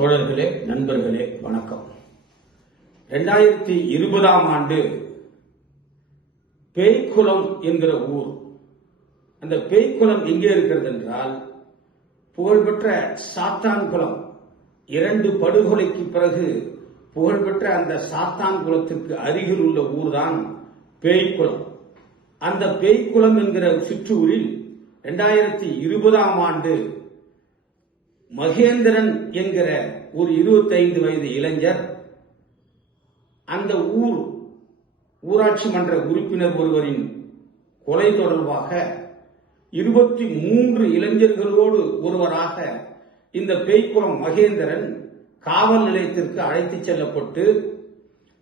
தோழர்களே நண்பர்களே வணக்கம். ரெண்டாயிரத்தி இருபதாம் ஆண்டு பேய்க்குளம் என்கிற ஊர். அந்த பேய்க்குளம் எங்கே இருக்கிறது என்றால் புகழ்பெற்ற சாத்தான்குளம் இரண்டு படுகொலைக்கு பிறகு புகழ்பெற்ற அந்த சாத்தான்குளத்திற்கு அருகில் உள்ள ஊர்தான் பேய்க்குளம். அந்த பேய்க்குளம் என்கிற சிற்றூரில் ரெண்டாயிரத்தி இருபதாம் ஆண்டு மகேந்திரன் என்கிற ஒரு 25 வயது இளைஞர் அந்த ஊர் ஊராட்சி மன்ற உறுப்பினர் ஒருவரின் கொலை தொடர்பாக இருபத்தி மூன்று இளைஞர்களோடு ஒருவராக இந்த பேய்க்குளம் மகேந்திரன் காவல் நிலையத்திற்கு அழைத்துச் செல்லப்பட்டு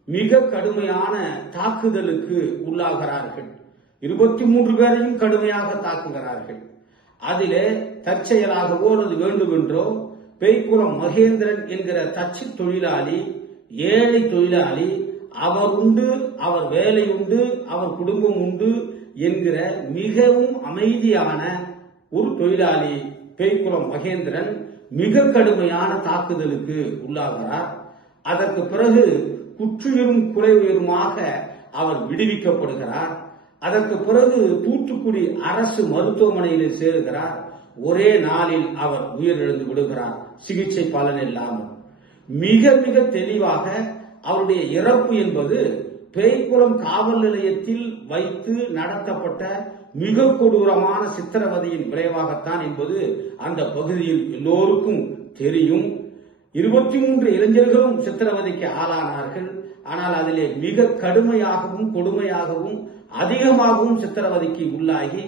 மிக கடுமையான தாக்குதலுக்கு உள்ளாகிறார்கள். இருபத்தி மூன்று பேரையும் கடுமையாக தாக்குகிறார்கள். அதிலே தற்செயலாகவோ அல்லது வேண்டுமென்றோ பெய்குளம் மகேந்திரன் என்கிற தச்சு தொழிலாளி ஏழை தொழிலாளி அவர் உண்டு அவர் வேலை உண்டு அவர் குடும்பம் உண்டு என்கிற மிகவும் அமைதியான ஒரு தொழிலாளி பேய்க்குளம் மகேந்திரன் மிக கடுமையான தாக்குதலுக்கு உள்ளாகிறார். அதற்கு பிறகு குற்றுயிரும் குறைவுயருமாக அவர் விடுவிக்கப்படுகிறார். அதற்கு பிறகு தூத்துக்குடி அரசு மருத்துவமனையில் சேருகிறார். ஒரே நாளில் அவர் உயிரிழந்து விடுகிறார். சிகிச்சை பலன் இல்லாமல். மிக மிக தெளிவாக அவருடைய இறப்பு என்பது பேய்குளம் காவல் நிலையத்தில் வைத்து நடத்தப்பட்ட மிக கொடூரமான சித்திரவதையின் விளைவாகத்தான் என்பது அந்த பகுதியில் எல்லோருக்கும் தெரியும். இருபத்தி மூன்று இளைஞர்களும் சித்திரவதைக்கு ஆளானார்கள். ஆனால் அதிலே மிக கடுமையாகவும் கொடுமையாகவும் அதிகமாகவும் சித்திரவதைக்கு உள்ளாகி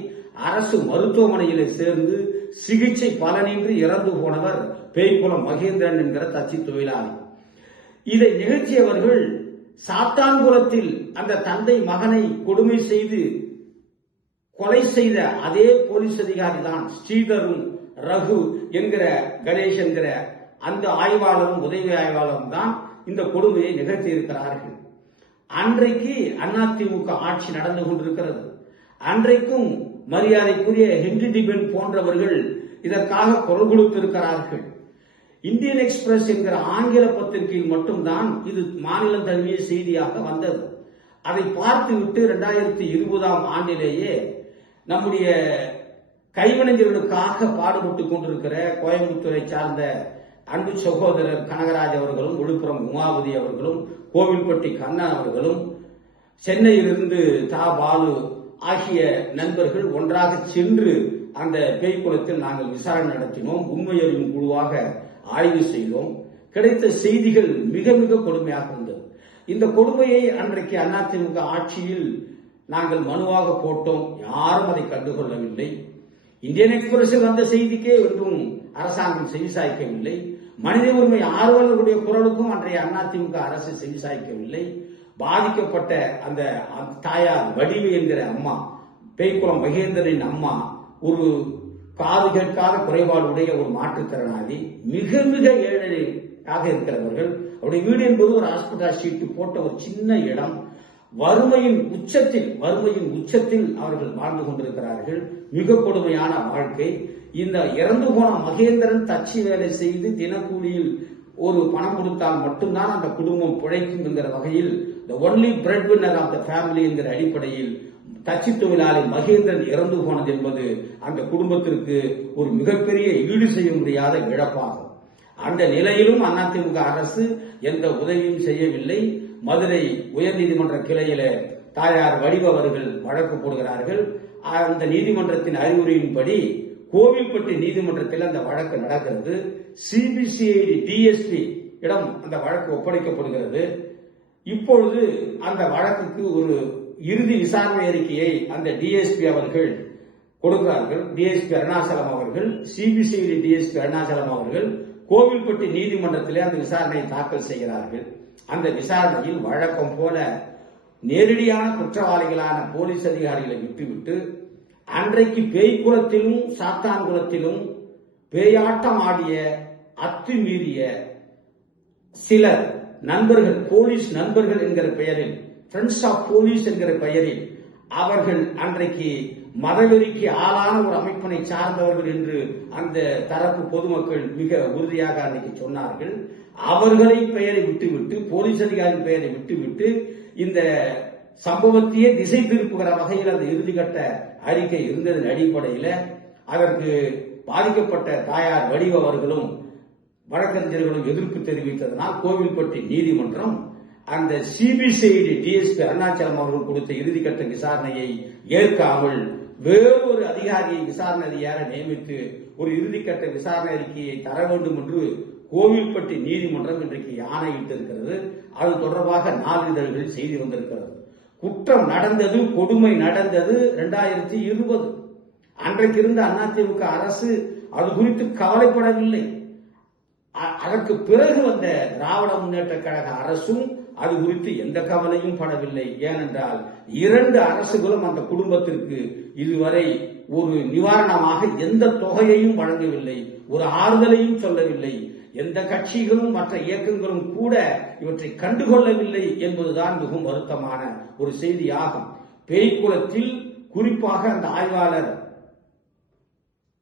அரசு மருத்துவமனையில் சேர்ந்து சிகிச்சை பலனின்றி இறந்து போனவர் பேய்குளம் மகேந்திரன் என்கிற தச்சி தொழிலாளி. இதை நிகழ்த்தியவர்கள் சாத்தான்குளத்தில் அந்த தந்தை மகனை கொடுமை செய்து கொலை செய்த அதே போலீஸ் அதிகாரி தான் ஸ்ரீதரும் ரகு என்கிற கணேஷ் என்கிற அந்த ஆய்வாளரும் உதவி ஆய்வாளரும் தான் இந்த கொடுமையை நிகழ்த்தியிருக்கிறார்கள். அன்றைக்கு அதிமுக ஆட்சி நடந்து கொண்டிருக்கிறது. அன்றைக்கும் மரியாதைக்குரிய ஹென்றி டிபன் போன்றவர்கள் இதற்காக குரல் கொடுத்திருக்கிறார்கள். இந்தியன் எக்ஸ்பிரஸ் என்கிற ஆங்கில பத்திரிகையில் மட்டும்தான் இது மாநிலம் தழுவிய செய்தியாக வந்தது. அதை பார்த்துவிட்டு இரண்டாயிரத்தி இருபதாம் ஆண்டிலேயே நம்முடைய கைவினைஞர்களுக்காக பாடுபட்டு கொண்டிருக்கிற கோயம்புத்தூரை சார்ந்த அன்பு சகோதரர் கனகராஜ் அவர்களும் விழுப்புரம் உமாவதி அவர்களும் கோவில்பட்டி கண்ணன் அவர்களும் சென்னையிலிருந்து தா. பாலு ஆகிய நண்பர்கள் ஒன்றாக சென்று அந்த பேய்க்குளத்தில் நாங்கள் விசாரணை நடத்தினோம். உண்மையறியும் குழுவாக ஆய்வு செய்தோம். கிடைத்த செய்திகள் மிக மிக கொடுமையாக இருந்தது. இந்த கொடுமையை அன்றைக்கு அதிமுக ஆட்சியில் நாங்கள் மனுவாக போட்டோம். யாரும் அதை கண்டுகொள்ளவில்லை. இந்தியன் எக்ஸ்பிரஸில் வந்த செய்திக்கே ஒன்றும் அரசாங்கம் செவிசாய்க்கவில்லை. மனித உரிமை ஆர்வலர்களுடைய குரலுக்கும் அன்றைய அதிமுக அரசு செவிசாய்க்கவில்லை பாதிக்கப்பட்ட அந்த தாயார் வடிவு என்கிற அம்மா பேய்குளம் மகேந்திரனின் அம்மா ஒரு காது கேட்காத குறைபாடுடைய ஒரு மாற்றுத்திறனாளி மிக மிக ஏழையாக இருக்கிறவர்கள் அவருடைய வீடு என்பது ஒரு ஹாஸ்பிட்டல் ஷீட்டு போட்ட ஒரு சின்ன இடம். வறுமையின் உச்சத்தில் வறுமையின் உச்சத்தில் அவர்கள் வாழ்ந்து கொண்டிருக்கிறார்கள். மிக கொடுமையான வாழ்க்கை. இந்த இறந்து போன மகேந்திரன் தச்சு வேலை செய்து தினக்கூலியில் ஒரு பணம் கொடுத்தால் மட்டும்தான் அந்த குடும்பம் பிழைக்கும் என்கிற வகையில் the only bread of the family என்கிற அடிப்படையில் தச்சு தொழிலாளி மகேந்திரன் இறந்து போனது என்பது அந்த குடும்பத்திற்கு ஒரு மிகப்பெரிய ஈடு செய்ய முடியாத இழப்பாகும். அந்த நிலையிலும் அதிமுக அரசு எந்த உதவியும் செய்யவில்லை. மதுரை உயர்நீதிமன்ற கிளையில தாயார் வடிவவர்கள் வழக்கு போடுகிறார்கள். அந்த நீதிமன்றத்தின் அறிவுரையின்படி கோவில்பட்டி நீதிமன்றத்தில் அந்த வழக்கு நடக்கிறது. சிபிசிஐடி டிஎஸ்பி இடம் அந்த வழக்கு ஒப்படைக்கப்படுகிறது. இப்பொழுது அந்த வழக்குக்கு ஒரு இறுதி விசாரணை அறிக்கையை அந்த டிஎஸ்பி அவர்கள் கொடுக்கிறார்கள். டிஎஸ்பி அருணாச்சலம் அவர்கள் சிபிசிஐடி டிஎஸ்பி அருணாச்சலம் அவர்கள் கோவில்பட்டி நீதிமன்றத்திலே அந்த விசாரணையை தாக்கல் செய்கிறார்கள். அந்த விசாரணையில் வழக்கம் போல நேரடியான குற்றவாளிகளான போலீஸ் அதிகாரிகளை விட்டுவிட்டு அன்றைக்கு பேய்க்குளத்திலும் சாத்தான்குளத்திலும் பேயாட்டம் ஆடிய அத்துமீறிய சிலர் நண்பர்கள் போலீஸ் நண்பர்கள் என்கிற பெயரில் ஃப்ரெண்ட்ஸ் ஆஃப் போலீஸ் என்கிற பெயரில் அவர்கள் அன்றைக்கு மதவெறிக்கு ஆளான ஒரு அமைப்பினை சார்ந்தவர்கள் என்று அந்த தரப்பு பொதுமக்கள் மிக உறுதியாக அன்னைக்கு சொன்னார்கள். அவர்களை பெயரை விட்டுவிட்டு போலீஸ் அதிகாரியின் பெயரை விட்டுவிட்டு இந்த சம்பவத்தையே திசை திருப்புகிற வகையில் அந்த இறுதிக்கட்ட அறிக்கை இருந்ததன் அடிப்படையில் அதற்கு பாதிக்கப்பட்ட தாயார் வடிவ அவர்களும் வழக்கறிஞர்களும் எதிர்ப்பு தெரிவித்ததனால் கோவில்பட்டி நீதிமன்றம் அந்த சிபிசிஐடி டிஎஸ்பி அருணாச்சலம் அவர்கள் கொடுத்த இறுதிக்கட்ட விசாரணையை ஏற்காமல் வேறொரு அதிகாரியை விசாரணை அதிகார நியமித்து ஒரு இறுதிக்கட்ட விசாரணை அறிக்கையை தர வேண்டும் என்று கோவில்பட்டி நீதிமன்றம் இன்றைக்கு ஆணையிட்டிருக்கிறது. அது தொடர்பாக நாளிதழ்கள் செய்தி வந்திருக்கிறது. குற்றம் நடந்தது கொடுமை நடந்தது ரெண்டாயிரத்தி இருபது. அன்றைக்கு இருந்த அதிமுக அரசு அது குறித்து கவலைப்படவில்லை. அதற்கு பிறகு வந்த திராவிட முன்னேற்ற கழக அரசும் அது குறித்து எந்த கவலையும் படவில்லை. ஏனென்றால் இரண்டு அரசுகளும் அந்த குடும்பத்திற்கு இதுவரை ஒரு நிவாரணமாக எந்த தொகையையும் வழங்கவில்லை. ஒரு ஆறுதலையும் சொல்லவில்லை. எந்த கட்சிகளும் மற்ற இயக்கங்களும் கூட இவற்றை கண்டுகொள்ளவில்லை என்பதுதான் மிகவும் வருத்தமான ஒரு செய்தியாகும். பேய்க்குளத்தில் குறிப்பாக அந்த ஆய்வாளர்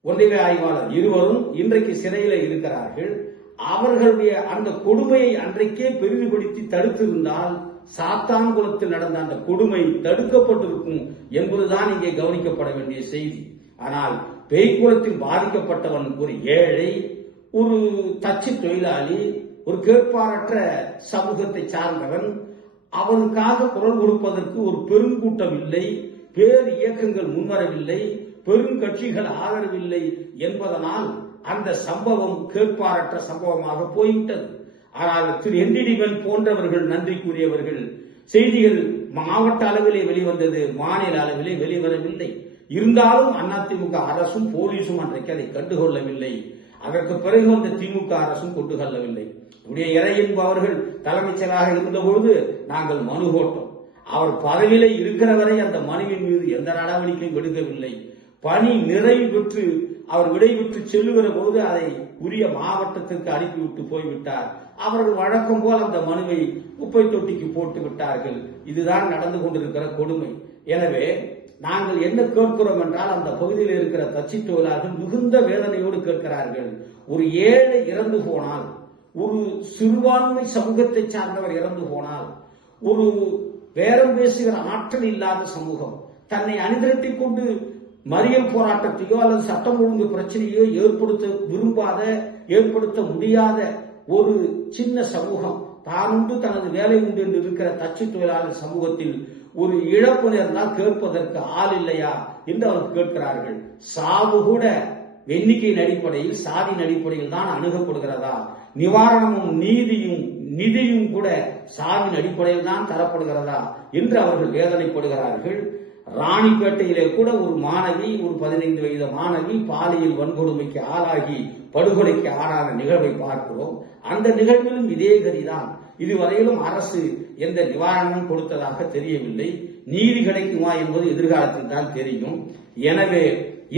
ஒன்றிய ஆய்வாளர் இருவரும் இன்றைக்கு சிறையில் இருக்கிறார்கள். அவர்களுடைய அந்த கொடுமையை அன்றைக்கே பெரிதுபடுத்தி தடுத்திருந்தால் சாத்தான்குளத்தில் நடந்த அந்த கொடுமை தடுக்கப்பட்டிருக்கும் என்பதுதான் இங்கே கவனிக்கப்பட வேண்டிய செய்தி. ஆனால் பேய்க்குளத்தில் பாதிக்கப்பட்டவன் ஒரு ஏழை ஒரு தச்சு தொழிலாளி ஒரு கேட்பாரற்ற சமூகத்தை சார்ந்தவன் அவனுக்காக குரல் கொடுப்பதற்கு ஒரு பெருங்கூட்டம் இல்லை பேர் இயக்கங்கள் முன்வரவில்லை பெருங்கட்சிகள் ஆதரவில்லை என்பதனால் அந்த சம்பவம் கேட்பாரற்ற சம்பவமாக போய்விட்டது. ஆனால் திரு என்டிடிவன் போன்றவர்கள் நன்றிக்குரியவர்கள் செய்திகள் மாவட்ட அளவிலே வெளிவந்தது மாநில அளவிலே வெளிவரவில்லை. இருந்தாலும் அதிமுக அரசும் போலீசும் அன்றைக்கு அதை கண்டுகொள்ளவில்லை. அதற்கு பிறகு அந்த திமுக அரசும் கொண்டு செல்லவில்லை. உடைய இறை என்பவர்கள் தலைமைச் செயலாக இருந்தபொழுது நாங்கள் மனு போட்டோம். அவர் பதவியில இருக்கிற வரை அந்த மனுவின் மீது எந்த நடவடிக்கையும் எடுக்கவில்லை. பணி நிறைவு பெற்று அவர் விடைபெற்று செல்லுகிற போது அதை உரிய மாவட்டத்திற்கு அனுப்பிவிட்டு போய்விட்டார். அவர்கள் வழக்கம் போல் அந்த மனுவை குப்பை தொட்டிக்கு போட்டு விட்டார்கள். இதுதான் நடந்து கொண்டிருக்கிற கொடுமை. எனவே நாங்கள் என்ன கேட்கிறோம் என்றால் அந்த பகுதியில் இருக்கிற தச்சு தொழிலாளர்கள் மிகுந்த வேதனையோடு கேட்கிறார்கள். ஒரு ஏழை இறந்து போனால் ஒரு சிறுபான்மை சமூகத்தை சார்ந்தவர் இறந்து போனால் ஒரு பேரம் பேசுகிற ஆற்றல் இல்லாத சமூகம் தன்னை அணிதிரட்டிக் கொண்டு மறியல் போராட்டத்தையோ அல்லது சட்டம் ஒழுங்கு பிரச்சனையோ ஏற்படுத்த விரும்பாத ஏற்படுத்த முடியாத ஒரு சின்ன சமூகம் தான் உண்டு தனது வேலை உண்டு என்று இருக்கிற தச்சு தொழிலாளர் சமூகத்தில் ஒரு இழப்பு நேர்ந்தால் கேட்பதற்கு ஆள் இல்லையா என்று அவர் கேட்கிறார்கள். சாவு கூட எண்ணிக்கையின் அடிப்படையில் சாதியின் அடிப்படையில் தான் அணுகப்படுகிறதா? நிவாரணமும் நீதியும் நிதியும் கூட சாதியின் அடிப்படையில் தான் தரப்படுகிறதா என்று அவர்கள் வேதனைப்படுகிறார்கள். ராணிப்பேட்டையிலே கூட ஒரு மாணவி ஒரு பதினைந்து வயது மாணவி பாலியல் வன்கொடுமைக்கு ஆளாகி படுகொலைக்கு ஆளான நிகழ்வை பார்க்கிறோம். அந்த நிகழ்விலும் இதே கதிதான். இதுவரையிலும் அரசு எந்த நிவாரணமும் கொடுத்ததாக தெரியவில்லை. நீதி கிடைக்குமா என்பது எதிர்காலத்தில் தான் தெரியும். எனவே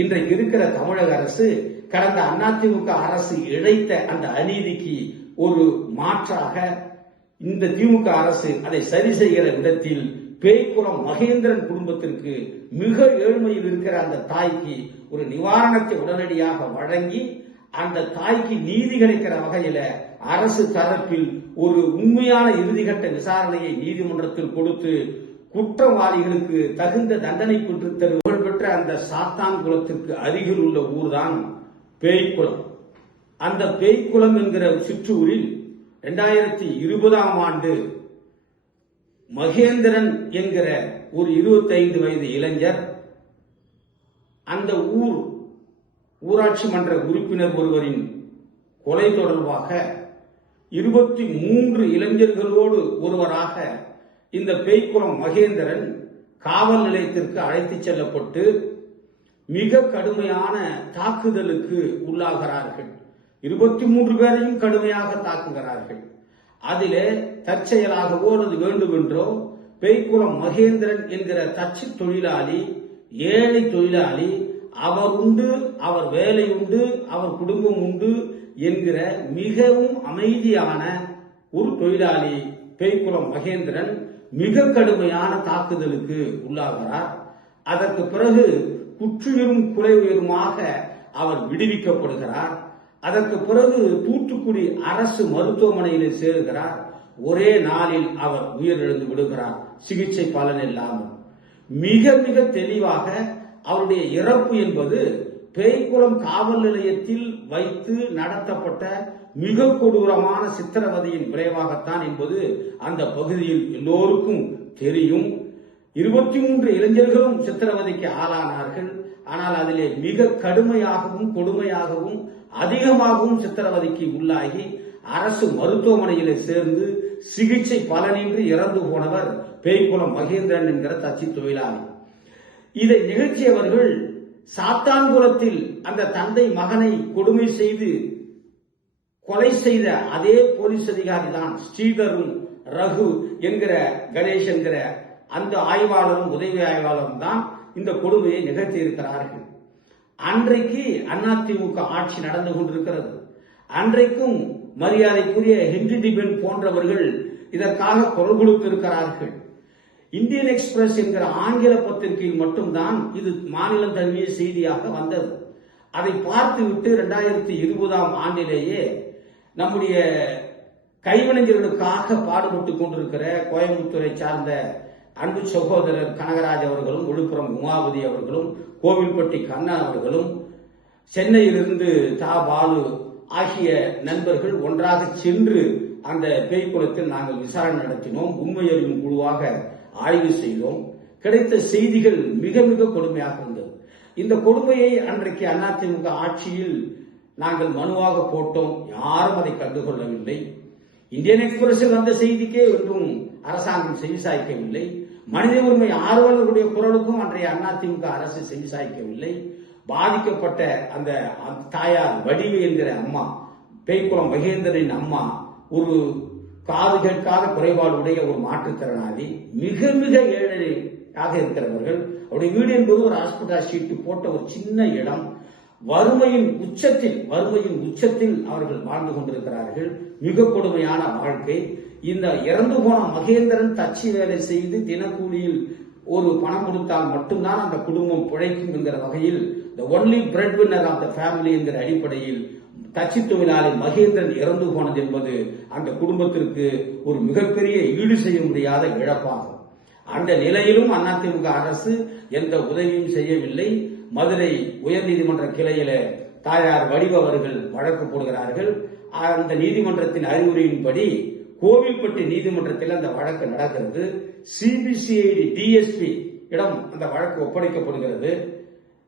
இன்றைக்கு இருக்கிற தமிழக அரசு கடந்த அதிமுக அரசு இழைத்த அந்த அநீதிக்கு ஒரு மாற்றாக இந்த திமுக அரசு அதை சரி செய்கிற விதத்தில் பேய்குளம் மகேந்திரன் குடும்பத்திற்கு மிக ஏழ்மையில் இருக்கிற அந்த தாய்க்கு ஒரு நிவாரணத்தை உடனடியாக வழங்கி அந்த தாய்க்கு நீதி கிடைக்கிற வகையில அரசு தரப்பில் ஒரு உண்மையான இறுதிகட்ட விசாரணையை நீதிமன்றத்தில் கொடுத்து குற்றவாளிகளுக்கு தகுந்த தண்டனை பெற்று புகழ்பெற்ற அந்த சாத்தான் குளத்திற்கு அருகில் உள்ள ஊர்தான் பேய்க்குளம். அந்த பேய்க்குளம் என்கிற சிற்றூரில் இரண்டாயிரத்தி இருபதாம் ஆண்டு மகேந்திரன் என்கிற ஒரு 25 வயது இளைஞர் அந்த ஊர் ஊராட்சி மன்ற உறுப்பினர் ஒருவரின் கொலை தொடர்பாக இருபத்தி மூன்று இளைஞர்களோடு ஒருவராக இந்த பேய்க்குளம் மகேந்திரன் காவல் நிலையத்திற்கு அழைத்துச் செல்லப்பட்டு மிக கடுமையான தாக்குதலுக்கு உள்ளாகிறார்கள். இருபத்தி மூன்று பேரையும் கடுமையாக தாக்குகிறார்கள். அதிலே தற்செயலாகவோ அல்லது வேண்டுமென்றோ பேய்க்குளம் மகேந்திரன் என்கிற தச்சு தொழிலாளி ஏழை தொழிலாளி அவர் உண்டு அவர் வேலை உண்டு அவர் குடும்பம் உண்டு என்கிற மிகவும் அமைதியான ஒரு தொழிலாளி பேய்குளம் மகேந்திரன் மிக கடுமையான தாக்குதலுக்கு உள்ளாகிறார். அதற்கு பிறகு குற்றுயிரும் குறைவுயருமாக அவர் விடுவிக்கப்படுகிறார். அதற்கு பிறகு தூத்துக்குடி அரசு மருத்துவமனையில் சேருகிறார். ஒரே நாளில் அவர் உயிரிழந்து விடுகிறார் சிகிச்சை பலன் இல்லாமல். மிக மிக தெளிவாக அவருடைய இறப்பு என்பது பேய்குளம் காவல் நிலையத்தில் வைத்து நடத்தப்பட்ட மிக கொடூரமான சித்திரவதையின் விளைவாகத்தான் என்பது அந்த பகுதியில் எல்லோருக்கும் தெரியும். இருபத்தி மூன்று இளைஞர்களும் சித்திரவதைக்கு ஆளானார்கள். ஆனால் அதிலே மிக கடுமையாகவும் கொடுமையாகவும் அதிகமாகவும் சித்திரவதைக்கு உள்ளாகி அரசு மருத்துவமனையிலே சேர்ந்து சிகிச்சை பலனின்றி இறந்து போனவர் பேய்குளம் மகேந்திரன் என்கிற தச்சி தொழிலாளி. இதை நிகழ்ச்சியவர்கள் சாத்தான்குளத்தில் அந்த தந்தை மகனை கொடுமை செய்து கொலை செய்த அதே போலீஸ் அதிகாரி தான் ஸ்ரீதரும் ரகு என்கிற கணேஷ் என்கிற அந்த ஆய்வாளரும் உதவி ஆய்வாளரும் தான் இந்த கொடுமையை நிகழ்த்தி இருக்கிறார்கள். அன்றைக்கு அதிமுக ஆட்சி நடந்து கொண்டிருக்கிறது. அன்றைக்கும் மரியாதைக்குரிய ஹென்றி டிபன் போன்றவர்கள் இதற்காக குரல் கொடுத்திருக்கிறார்கள். இந்தியன் எக்ஸ்பிரஸ் என்கிற ஆங்கில பத்திரிகையில் மட்டும்தான் இது மாநிலம் தழுவிய செய்தியாக வந்தது. அதை பார்த்துவிட்டு இரண்டாயிரத்தி இருபதாம் ஆண்டிலேயே நம்முடைய கைவினைஞர்களுக்காக பாடுபட்டு கொண்டிருக்கிற கோயம்புத்தூரை சார்ந்த அன்பு சகோதரர் கனகராஜ் அவர்களும் விழுப்புரம் உமாபதி அவர்களும் கோவில்பட்டி கண்ணா அவர்களும் சென்னையிலிருந்து தா. பாலு ஆகிய நண்பர்கள் ஒன்றாக சென்று அந்த பேய்க்குளத்தில் நாங்கள் விசாரணை நடத்தினோம். உண்மையறியும் குழுவாக ஆய்வு செய்தோம். கிடைத்த செய்திகள் மிக மிக கொடுமையாக இருந்தது. இந்த கொடுமையை அன்றைக்கு அதிமுக ஆட்சியில் நாங்கள் மனுவாக போட்டோம். யாரும் அதை கண்டுகொள்ளவில்லை. இந்தியன் எக்ஸ்பிரஸில் வந்த செய்திக்கே ஒன்றும் அரசாங்கம் செவிசாய்க்கவில்லை மனித உரிமை ஆர்வலர்களுடைய குரலுக்கும் அன்றைய அதிமுக அரசு செவிசாய்க்கவில்லை பாதிக்கப்பட்ட அந்த தாயார் வடிவு என்கிற அம்மா பேய்க்குளம் மகேந்திரனின் அம்மா ஒரு காது கேட்காத குறைபாடு உடைய ஒரு மாற்றுத்திறனாளி மிக மிக ஏழையாக இருக்கிறவர்கள் அவருடைய வீடு என்பது ஒரு ஹாஸ்பிட்டல் ஷீட்டு போட்ட ஒரு சின்ன இடம். வறுமையின் உச்சத்தில் வறுமையின் உச்சத்தில் அவர்கள் வாழ்ந்து கொண்டிருக்கிறார்கள். மிக கொடுமையான வாழ்க்கை. இந்த இறந்து போன மகேந்திரன் தச்சு வேலை செய்து தினக்கூலியில் ஒரு பணம் கொடுத்தால் மட்டும்தான் அந்த குடும்பம் பிழைக்கும் என்கிற வகையில் the only bread of the family என்கிற அடிப்படையில் தச்சு தொழிலாளி மகேந்திரன் இறந்து போனது என்பது அந்த குடும்பத்திற்கு ஒரு மிகப்பெரிய ஈடு செய்ய முடியாத இழப்பாகும். அந்த நிலையிலும் அதிமுக அரசு எந்த உதவியும் செய்யவில்லை. மதுரை உயர்நீதிமன்ற கிளையில தாயார் வடிவ அவர்கள் வழக்கு போடுகிறார்கள். அந்த நீதிமன்றத்தின் அறிவுரையின்படி கோவில்பட்டி நீதிமன்றத்தில் அந்த வழக்கு நடக்கிறது. சிபிசிஐடி டிஎஸ்பி இடம் அந்த வழக்கு ஒப்படைக்கப்படுகிறது.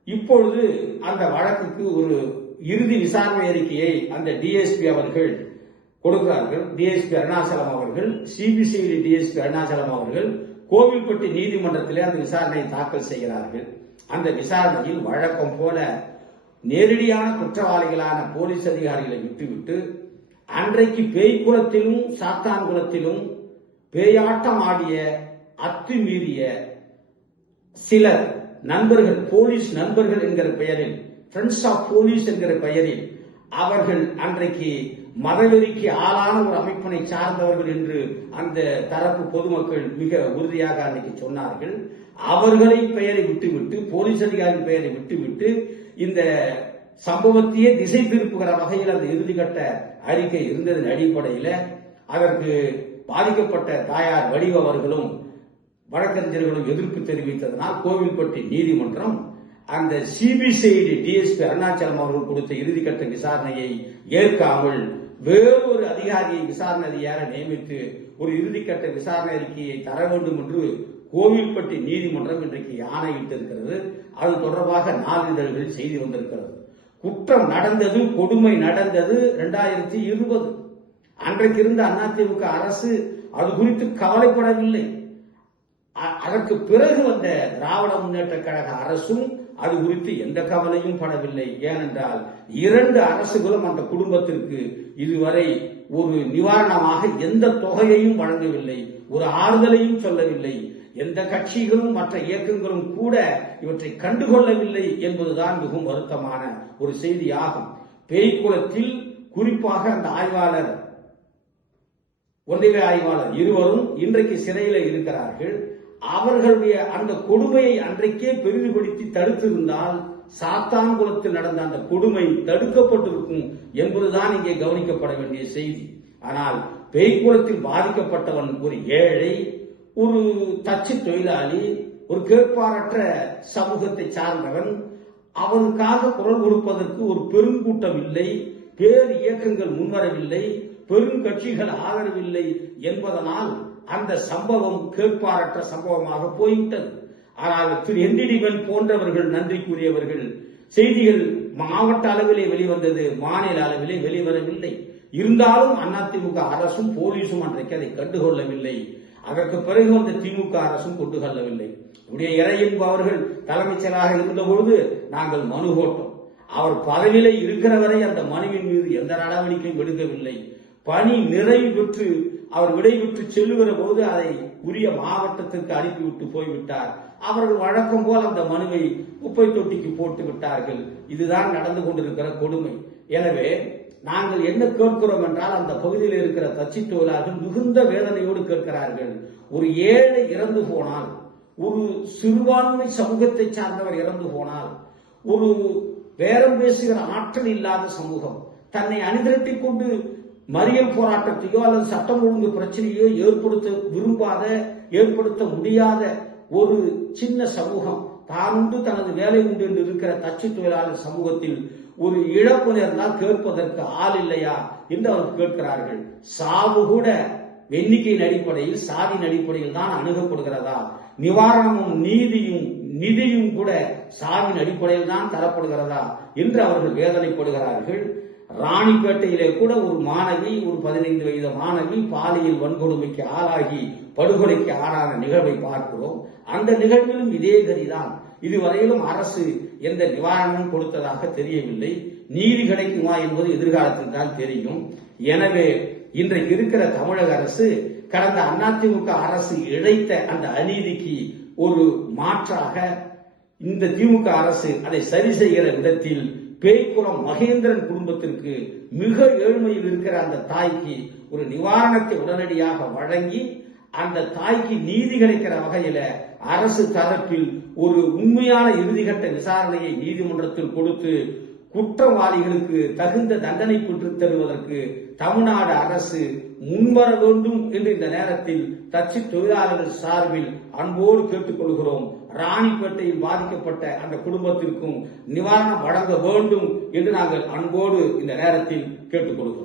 இப்பொழுது அந்த வழக்குக்கு ஒரு இறுதி விசாரணை அறிக்கையை அந்த டிஎஸ்பி அவர்கள் கொடுக்கிறார்கள். டிஎஸ்பி அருணாச்சலம் அவர்கள் சிபிசிஐடி டிஎஸ்பி அருணாச்சலம் அவர்கள் கோவில்பட்டி நீதிமன்றத்திலே அந்த விசாரணையை தாக்கல் செய்கிறார்கள். அந்த விசாரணையில் வழக்கம் போல நேரடியான குற்றவாளிகளான போலீஸ் அதிகாரிகளை விட்டுவிட்டு அன்றைக்கு பேய்க்குளத்திலும் சாத்தான்குளத்திலும் பேயாட்டம் ஆடிய அத்துமீறிய சிலர் நண்பர்கள் போலீஸ் நண்பர்கள் என்கிற பெயரில் ஃப்ரெண்ட்ஸ் ஆஃப் போலீஸ் என்கிற பெயரில் அவர்கள் அன்றைக்கு மதவெறிக்கு ஆளான ஒரு அமைப்பினை சார்ந்தவர்கள் என்று அந்த தரப்பு பொதுமக்கள் மிக உறுதியாக அன்றைக்கு சொன்னார்கள். அவர்களை பெயரை விட்டுவிட்டு போலீஸ் அதிகாரியின் பெயரை விட்டுவிட்டு இந்த சம்பவத்தையே திசை திருப்புகிற வகையில் அந்த இறுதிக்கட்ட அறிக்கை இருந்ததன் அடிப்படையில் அதற்கு பாதிக்கப்பட்ட தாயார் வடிவவர்களும் வழக்கறிஞர்களும் எதிர்ப்பு தெரிவித்ததனால் கோவில்பட்டி நீதிமன்றம் அந்த சிபிசிஐடி டிஎஸ்பி அருணாச்சலம் அவர்கள் கொடுத்த இறுதிக்கட்ட விசாரணையை ஏற்காமல் வேறொரு அதிகாரியை விசாரணை அதிகார நியமித்து ஒரு இறுதிக்கட்ட விசாரணை அறிக்கையை தர வேண்டும் என்று கோவில்பட்டி நீதிமன்றம் இன்றைக்கு ஆணையிட்டிருக்கிறது. அது தொடர்பாக நாளிதழ்களில் செய்தி வந்திருக்கிறது. குற்றம் நடந்தது கொடுமை நடந்தது இரண்டாயிரத்தி இருபது. அன்றைக்கு இருந்த அதிமுக அரசு அது குறித்து கவலைப்படவில்லை. அதற்கு பிறகு வந்த திராவிட முன்னேற்ற கழக அரசும் அது குறித்து எந்த கவலையும் படவில்லை. ஏனென்றால் இரண்டு அரசுகளும் அந்த குடும்பத்திற்கு இதுவரை ஒரு நிவாரணமாக எந்த தொகையையும் வழங்கவில்லை. ஒரு ஆறுதலையும் சொல்லவில்லை. எந்த கட்சிகளும் மற்ற இயக்கங்களும் கூட இவற்றை கண்டுகொள்ளவில்லை என்பதுதான் மிகவும் வருத்தமான ஒரு செய்தியாகும். பேய்க்குளத்தில் குறிப்பாக அந்த ஆய்வாளர் ஒன்றிய ஆய்வாளர் இருவரும் இன்றைக்கு சிறையில் இருக்கிறார்கள். அவர்களுடைய அந்த கொடுமையை அன்றைக்கே பெரிதுபடுத்தி தடுத்திருந்தால் சாத்தான்குளத்தில் நடந்த அந்த கொடுமை தடுக்கப்பட்டிருக்கும் என்பதுதான் இங்கே கவனிக்கப்பட வேண்டிய செய்தி. ஆனால் பேய்க்குளத்தில் பாதிக்கப்பட்டவன் ஒரு ஏழை ஒரு தச்சு தொழிலாளி ஒரு கேட்பாரற்ற சமூகத்தை சார்ந்தவன் அவனுக்காக குரல் கொடுப்பதற்கு ஒரு பெருங்கூட்டம் இல்லை பேர் இயக்கங்கள் முன்வரவில்லை பெருங்கட்சிகள் ஆதரவில்லை என்பதனால் அந்த சம்பவம் கேட்பாரற்ற சம்பவமாக போய்விட்டது. ஆனால் திரு எந்திடிவன் போன்றவர்கள் நன்றிக்குரியவர்கள் செய்திகள் மாவட்ட அளவிலே வெளிவந்தது மாநில அளவிலே வெளிவரவில்லை. இருந்தாலும் அதிமுக அரசும் போலீசும் அன்றைக்கு அதை கண்டுகொள்ளவில்லை. அதற்கு பிறகு வந்த திமுக அரசும் கொண்டு கொள்ளவில்லை உடைய இறையன்பு அவர்கள் தலைமைச் செயலாக இருந்த பொழுது நாங்கள் மனு போட்டோம். அவர் பதவியிலே இருக்கிற வரை அந்த மனுவின் மீது எந்த நடவடிக்கையும் எடுக்கவில்லை. பணி நிறைவு பெற்று அவர் விடைவிட்டு செல்லுகிற போது அதை உரிய மாவட்டத்திற்கு அனுப்பிவிட்டு போய்விட்டார். அவர்கள் வழக்கம் போல் அந்த மனுவை குப்பை தொட்டிக்கு போட்டு விட்டார்கள். இதுதான் நடந்து கொண்டிருக்கிற கொடுமை. எனவே நாங்கள் என்ன கேட்கிறோம் என்றால் அந்த பகுதியில் இருக்கிற தச்சு தொழிலாளர்கள் மிகுந்த வேதனையோடு கேட்கிறார்கள். ஒரு ஏழை இறந்து போனால் ஒரு சிறுபான்மை சமூகத்தை சார்ந்தவர் இறந்து போனால் ஒரு பேரம் பேசுகிற ஆற்றல் இல்லாத சமூகம் தன்னை அணிதிரட்டிக் கொண்டு மறியல் போராட்டத்தையோ அல்லது சட்டம் ஒழுங்கு பிரச்சனையோ ஏற்படுத்த விரும்பாத ஏற்படுத்த முடியாத ஒரு சின்ன சமூகம் தான் உண்டு தனது வேலை உண்டு என்று இருக்கிற தச்சு தொழிலாளர் சமூகத்தில் ஒரு இழப்பு நேர்ந்தால் கேட்பதற்கு ஆள் இல்லையா என்று அவர் கேட்கிறார்கள். சாவு கூட எண்ணிக்கையின் அடிப்படையில் சாதியின் அடிப்படையில் தான் அணுகப்படுகிறதா? நிவாரணமும் நீதியும் நிதியும் கூட சாவின் அடிப்படையில் தான் தரப்படுகிறதா? என்று அவர்கள் வேதனைப்படுகிறார்கள். ராணிப்பேட்டையிலே கூட ஒரு மாணவி ஒரு பதினைந்து வயது மாணவி பாலியல் வன்கொடுமைக்கு ஆளாகி படுகொலைக்கு ஆளான நிகழ்வை பார்க்கிறோம். அந்த நிகழ்விலும் இதே கதிதான். இதுவரையிலும் அரசு எந்த நிவாரணமும் கொடுத்ததாக தெரியவில்லை. நீதி கிடைக்குமா என்பது எதிர்காலத்தில் தான் தெரியும். எனவே இன்றைக்கு இருக்கிற தமிழக அரசு கடந்த அதிமுக அரசு இழைத்த அந்த அநீதிக்கு ஒரு மாற்றாக இந்த திமுக அரசு அதை சரி செய்கிற விதத்தில் பேய்குளம் மகேந்திரன் குடும்பத்திற்கு மிக ஏழ்மையில் இருக்கிற அந்த தாய்க்கு ஒரு நிவாரணத்தை உடனடியாக வழங்கி அந்த தாய்க்கு நீதி கிடைக்கிற வகையில அரசு தரப்பில் ஒரு உண்மையான இறுதிகட்ட விசாரணையை நீதிமன்றத்தில் கொடுத்து குற்றவாளிகளுக்கு தகுந்த தண்டனை பெற்று தருவதற்கு தமிழ்நாடு அரசு முன்வர வேண்டும் என்று இந்த நேரத்தில் தச்சு தொழிலாளர்கள் சார்பில் அன்போடு கேட்டுக்கொள்கிறோம் ராணிப்பேட்டையில் பாதிக்கப்பட்ட அந்த குடும்பத்திற்கும் நிவாரணம் வழங்க வேண்டும் என்று நாங்கள் அன்போடு இந்த நேரத்தில் கேட்டுக்கொள்கிறோம்.